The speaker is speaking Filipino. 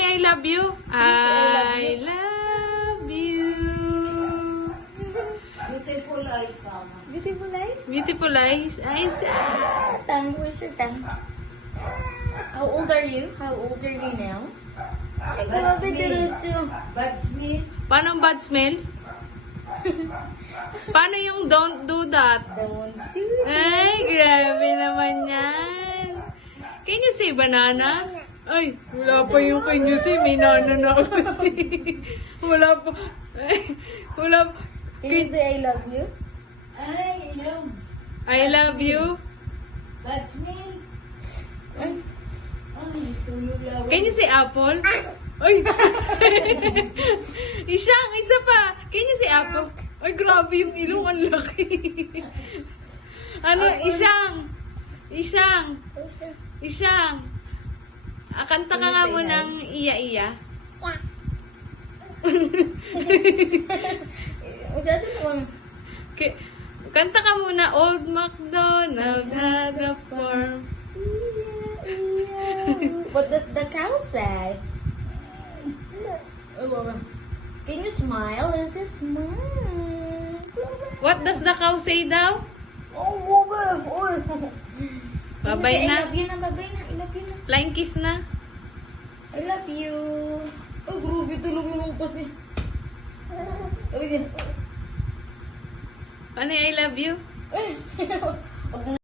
yung I love you? I love you. Beautiful eyes, Mama. Beautiful eyes. Beautiful eyes. Eyes. ah. Tongue, where's your tongue? How old are you? How old are you now? Me. diretso. That's me. Paano ang bad smell? Paano yung don't do that? Don't do Ay, grabe naman yan. Can you say banana? Ay, wala pa yung can you say. May nana na ako. wala pa. Ay, wala pa. Can you say I love you? I love. I love you. That's me. Ay. Can you say apple? Ay! Isang, isa pa. Can you say apple? Ay, grabe yung ilong. Ang laki. ano, isang. Isang. Isang. Ah, kanta ka nga mo ng iya-iya. masyado naman. K- Kanta ka muna, Old MacDonald had a farm. What does the cow say? Oh, wow. Can you smile? Is it smile? What does the cow say daw? Oh. Babay na. you na, babay na. I love you na. Flying kiss na. I love you. Oh, grabe tulog yung umpas niya. Sabi niya, Ano I love you? na